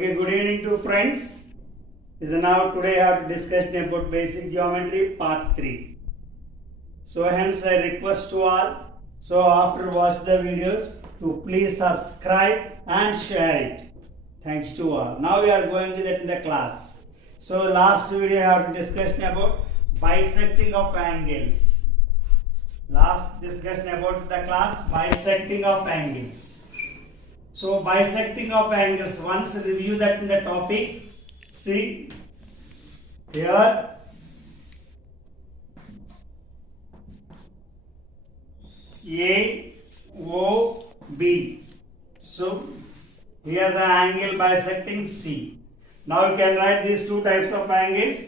Okay, good evening to friends. Now today I have to discuss about basic geometry part 3. So hence I request to all, so after watch the videos to please subscribe and share it. Thanks to all. Now we are going to that in the class. So last video I have to discuss about bisecting of angles. Last discussion about the class bisecting of angles. So bisecting of angles, once review that in the topic. See here A O B. So here the angle bisecting C. Now you can write these two types of angles.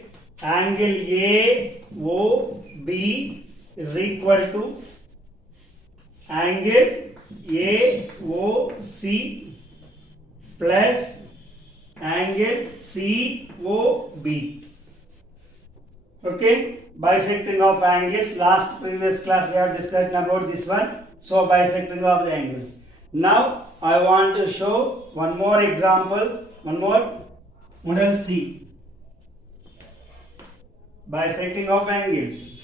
Angle A O B is equal to angle AOC plus angle COB. Okay, bisecting of angles. Last previous class we have discussed about this one. So bisecting of the angles. Now I want to show one more example, one more model C. Bisecting of angles.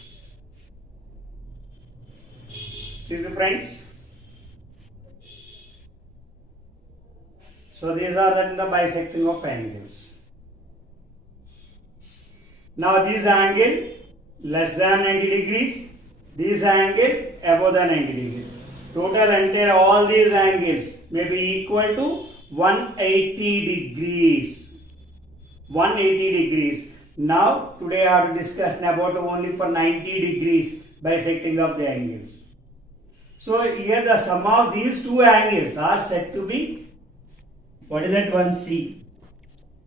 See the friends. So these are the bisecting of angles. Now this angle less than 90 degrees, this angle above the 90 degrees. Total entire all these angles may be equal to 180 degrees. 180 degrees. Now today I have to discuss about only for 90 degrees bisecting of the angles. So here the sum of these two angles are said to be, what is that one? C.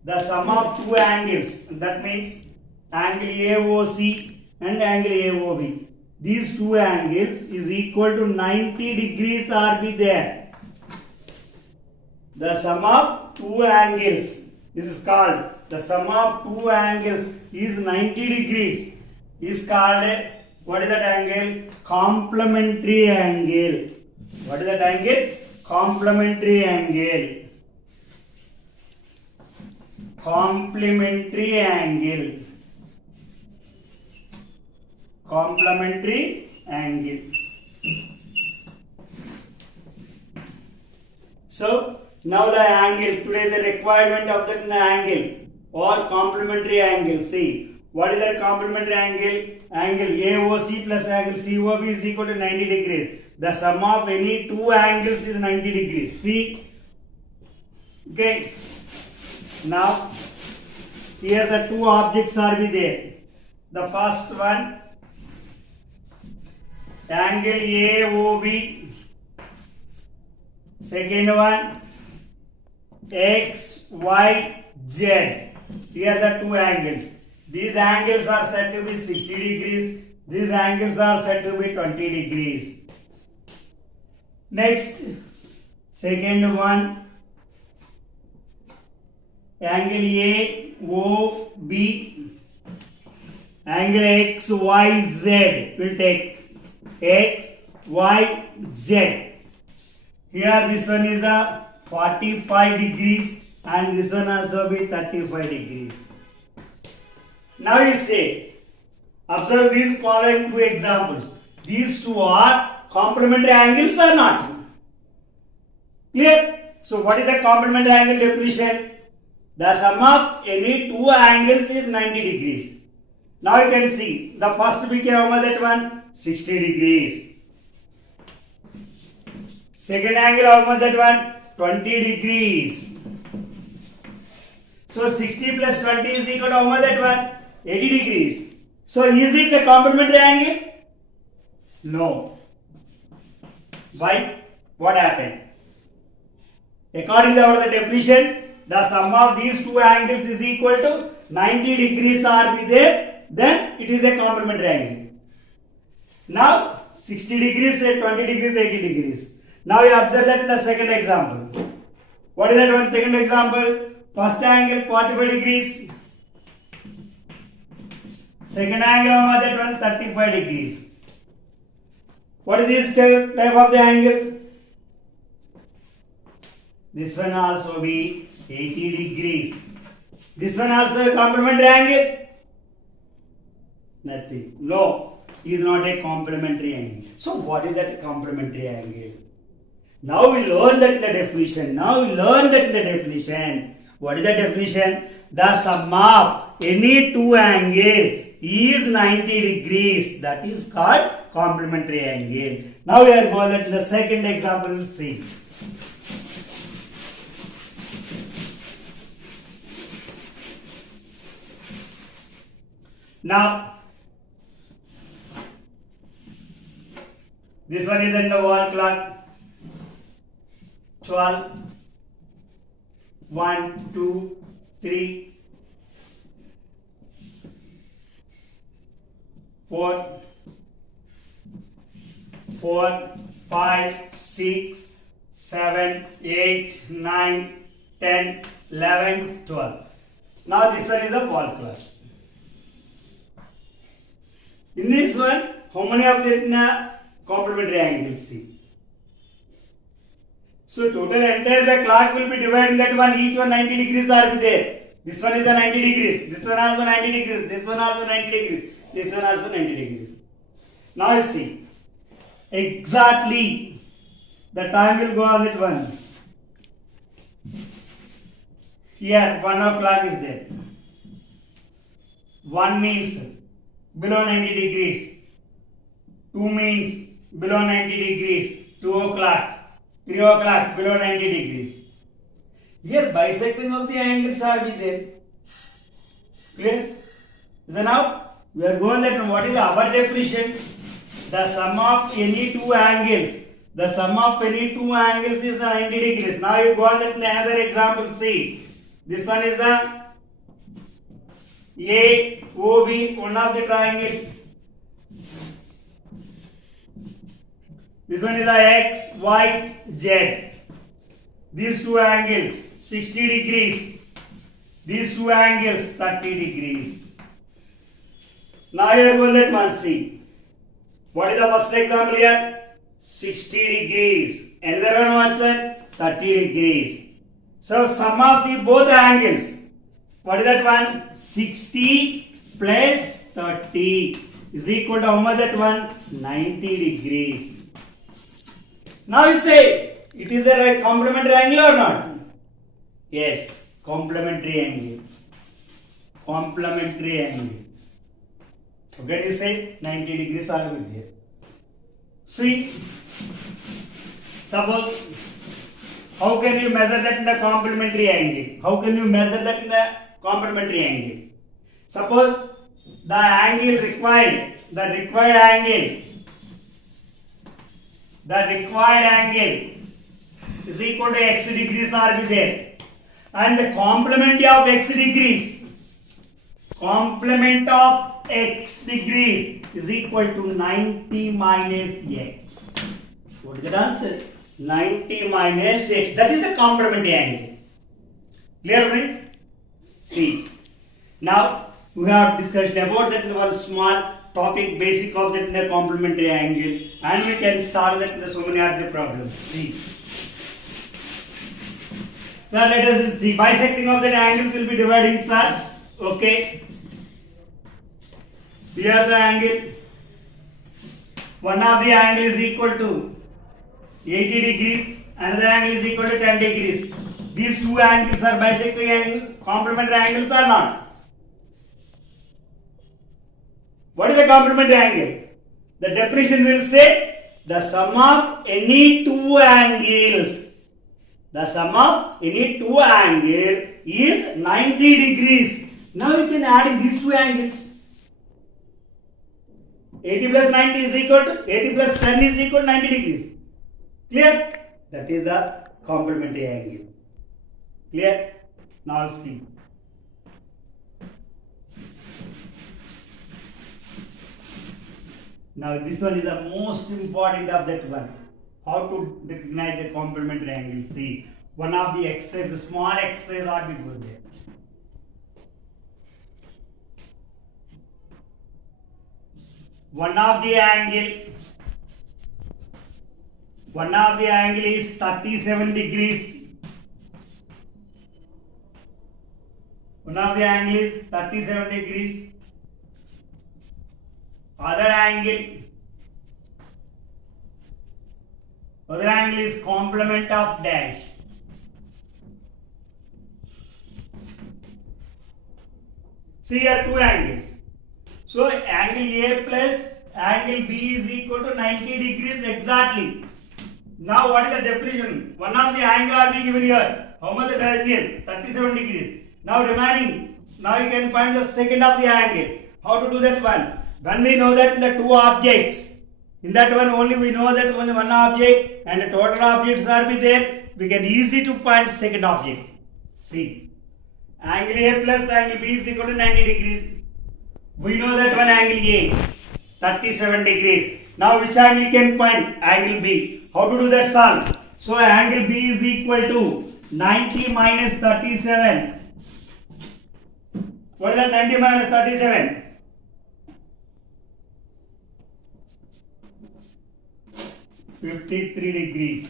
The sum of two angles, that means angle AOC and angle AOB. These two angles is equal to 90 degrees are be there. The sum of two angles, this is called, the sum of two angles is 90 degrees, is called a, what is that angle? Complementary angle. What is that angle? Complementary angle. Complementary angle. Complementary angle. So now the angle, today the requirement of the angle or complementary angle. See, what is that complementary angle? Angle AOC plus angle COB is equal to 90 degrees. The sum of any two angles is 90 degrees. See? Okay. Now, here the two objects are be there. The first one, angle AOB. Second one, XYZ. Here the two angles. These angles are said to be 60 degrees. These angles are said to be 20 degrees. Next, second one, angle AOB, angle XYZ, will take XYZ. Here this one is a 45 degrees and this one also be 35 degrees. Now you say, observe these following two examples. These two are complementary angles or not? Clear? So what is the complementary angle definition? The sum of any two angles is 90 degrees. Now you can see the first became how much that one? 60 degrees. Second angle how much that one? 20 degrees. So 60 plus 20 is equal to how much that one? 80 degrees. So is it the complementary angle? No. Why? What happened? According to our definition, the sum of these two angles is equal to 90 degrees are be there, then it is a complementary angle. Now 60 degrees, 20 degrees, 80 degrees. Now you observe that in the second example. What is that one second example? First angle 45 degrees. Second angle how much that one? 35 degrees. What is this type of the angles? This one also be 80 degrees. This one also a complementary angle? Nothing. No, is not a complementary angle. So what is that complementary angle? Now we learn that in the definition. What is the definition? The sum of any two angle is 90 degrees. That is called complementary angle. Now we are going to the second example. See. Now, this one is in the wall clock. 12, 1, 2, 3, 4, 5, 6, 7, 8, 9, 10, 11, 12. Now this one is a wall clock. In this one, how many of the complementary angles see? So total entire the clock will be divided in that one. Each one 90 degrees are be there. This one is the 90 degrees. This one also 90 degrees. This one also 90 degrees. This one also 90 degrees. Now you see. Exactly the time will go on that one. Here 1 o'clock is there. 1 means below 90 degrees. 2 means below 90 degrees. 2 o'clock. 3 o'clock below 90 degrees. Here bisecting of the angles are be there. Clear? So now we are going that what is our definition? The sum of any two angles. The sum of any two angles is 90 degrees. Now you go on that another example. See. This one is the AOB, one of the triangle. This one is the X, Y, Z. These two angles 60 degrees. These two angles 30 degrees. Now you are going to one see. What is the first example here? 60 degrees. Another one answer 30 degrees. So sum of the both angles. What is that one? 60 plus 30 is equal to how much that one? 90 degrees. Now you say, it is a complementary angle or not? Yes, complementary angle. Complementary angle. So can you say 90 degrees are with here? See, suppose, how can you measure that in the complementary angle? How can you measure that in the complementary angle? Suppose the angle required, the required angle is equal to x degrees are be there, and the complement of x degrees is equal to 90 minus x. What is the answer? 90 minus x. That is the complementary angle. Clear, friend? See. Now we have discussed about that one small topic, basic of that in a complementary angle, and we can solve that in the so many other problems. See. So let us see. Bisecting of that angles will be dividing, sir. Okay. Here the angle. One of the angle is equal to 80 degrees. Another angle is equal to 10 degrees. These two angles are bisecting angle, complementary angles or not? What is the complementary angle? The definition will say the sum of any two angles. The sum of any two angles is 90 degrees. Now you can add in these two angles. 80 plus 90 is equal to 80 plus 10 is equal to 90 degrees. Clear? That is the complementary angle. Clear? Now see. Now this one is the most important of that one. How to recognize the complementary angle. See, one of the exercise, the small exercise are be good there. One of the angle is 37 degrees. of the angle is 37 degrees. Other angle is complement of dash. See here two angles. So angle A plus angle B is equal to 90 degrees exactly. Now what is the definition? One of the angle are being given here. How much the direction? 37 degrees. Now remaining. Now you can find the second of the angle. How to do that one? When we know that in the two objects, in that one only we know that only one object and the total objects are be there, we can easy to find second object. See, angle A plus angle B is equal to 90 degrees. We know that one angle A, 37 degrees. Now which angle you can find? Angle B. How to do that solve? So angle B is equal to 90 minus 37. What is that 90 minus 37? 53 degrees.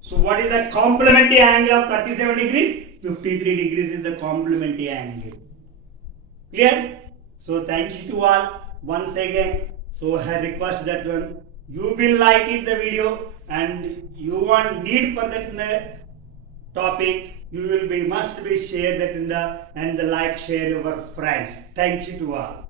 So what is the complementary angle of 37 degrees? 53 degrees is the complementary angle. Clear? So thank you to all once again. So I request that one you will like it the video and you want need for that in the topic, you will be must be share that in the and the like share your friends. Thank you to all.